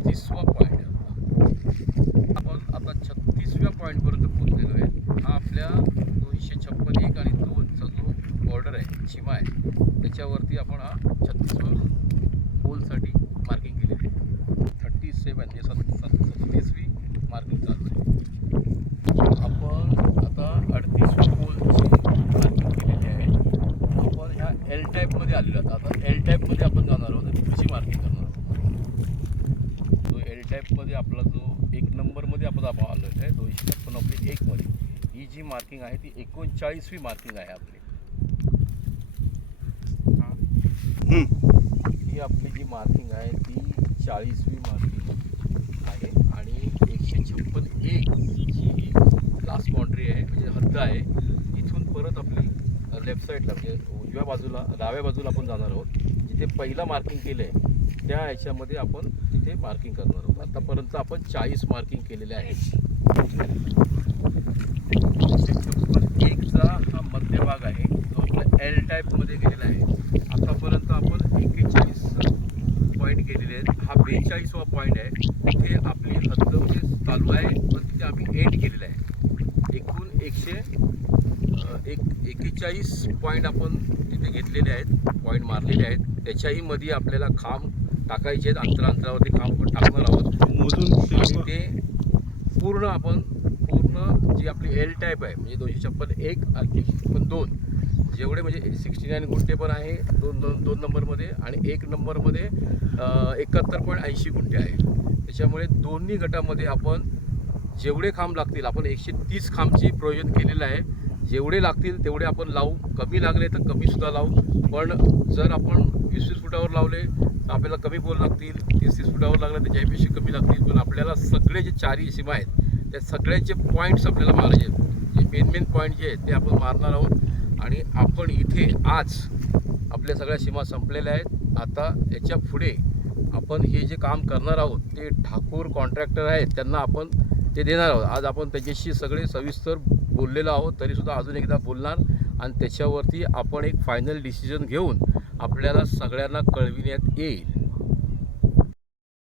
छत्तीसवा point आपण आता छत्तीसव्या पॉईंटपर्यंत पोहोचलेलो आहे. हा आपल्या दोनशे छप्पन एक आणि दोनचा जो बॉर्डर आहे सीमा आहे त्याच्यावरती आपण हा छत्तीसव्या पोलसाठी मार्किंग केलेली आहे. थर्टी सेवन म्हणजे सत सत सत्तीसवी मार्किंग चालू आहे. आपण आता अडतीसव्या पोलची मार्किंग केलेली आहे. आपण ह्या एल टाईपमध्ये आलेलो आहोत. आता एल टाईपमध्ये आपण जाणार आहोत. आणि मार्किंग टाईपमध्ये आपला जो एक नंबरमध्ये आपण आपण आलो आहे दोनशे छप्पन आपली एकमध्ये ही जी मार्किंग आहे ती एकोणचाळीसवी मार्किंग आहे आपली. ही आपली जी मार्किंग आहे ती चाळीसवी मार्किंग आहे आणि एकशे छप्पन एक जी लास्ट बाउंड्री आहे म्हणजे हद्द आहे. इथून परत आपली लेफ्ट साईडला म्हणजे उजव्या बाजूला डाव्या बाजूला आपण जाणार आहोत. जिथे पहिला मार्किंग केलं आहे त्या ह्याच्यामध्ये आपण तिथे मार्किंग करणार आहोत. आतापर्यंत आपण चाळीस मार्किंग केलेले आहे एकचा हा मध्यभाग आहे जो आपला एल टाईपमध्ये गेलेला आहे. आतापर्यंत आपण एकेचाळीस पॉईंट केलेले आहेत. हा बेचाळीसवा पॉईंट आहे. तिथे आपली हद्द म्हणजे चालू आहे पण तिथे आम्ही एंड केलेलं आहे. एकशे एक एक्केचाळीस पॉईंट आपण तिथे घेतलेले आहेत. पॉईंट मारलेले आहेत. त्याच्याही मध्ये आपल्याला खांब टाकायचे आहेत. अंतरांतरावरती खांब पण टाकणार आहोत. मोजून आणि ते पूर्ण आपण पूर्ण जी आपली एल टाईप आहे म्हणजे दोनशे छप्पन एक आणि छप्पन दोन जेवढे म्हणजे सिक्स्टी नाईन गुंठे पण आहे दोन दोन दोन नंबरमध्ये आणि एक नंबरमध्ये एकाहत्तर पॉईंट ऐंशी गुंठे आहे. त्याच्यामुळे दोन्ही गटामध्ये आपण जेवढे खांब लागतील आपण एकशे तीस खांबची प्रयोजन केलेलं आहे. जेवढे लागतील तेवढे आपण लावू. कमी लागले तर कमीसुद्धा लावू. पण जर आपण वीस वीस फुटावर लावले तर आपल्याला कमी पोल लागतील. तीस तीस फुटावर लागले त्याच्यापेक्षा कमी लागतील. पण आपल्याला सगळे जे चारही सीमा आहेत त्या सगळ्यांचे पॉईंट्स आपल्याला मारायचे आहेत. जे मेन मेन पॉईंट जे आहेत ते आपण मारणार आहोत. आणि आपण इथे आज आपल्या सगळ्या सीमा संपलेल्या आहेत. आता याच्यापुढे आपण हे जे काम करणार आहोत ते ठाकूर कॉन्ट्रॅक्टर आहेत. त्यांना आपण ते देणार आहोत. आज आपण त्याच्याशी सगळे सविस्तर बोललेलो आहोत तरीसुद्धा अजून एकदा बोलणार. आणि त्याच्यावरती आपण एक फायनल डिसिजन घेऊन आपल्याला सगळ्यांना कळविण्यात येईल.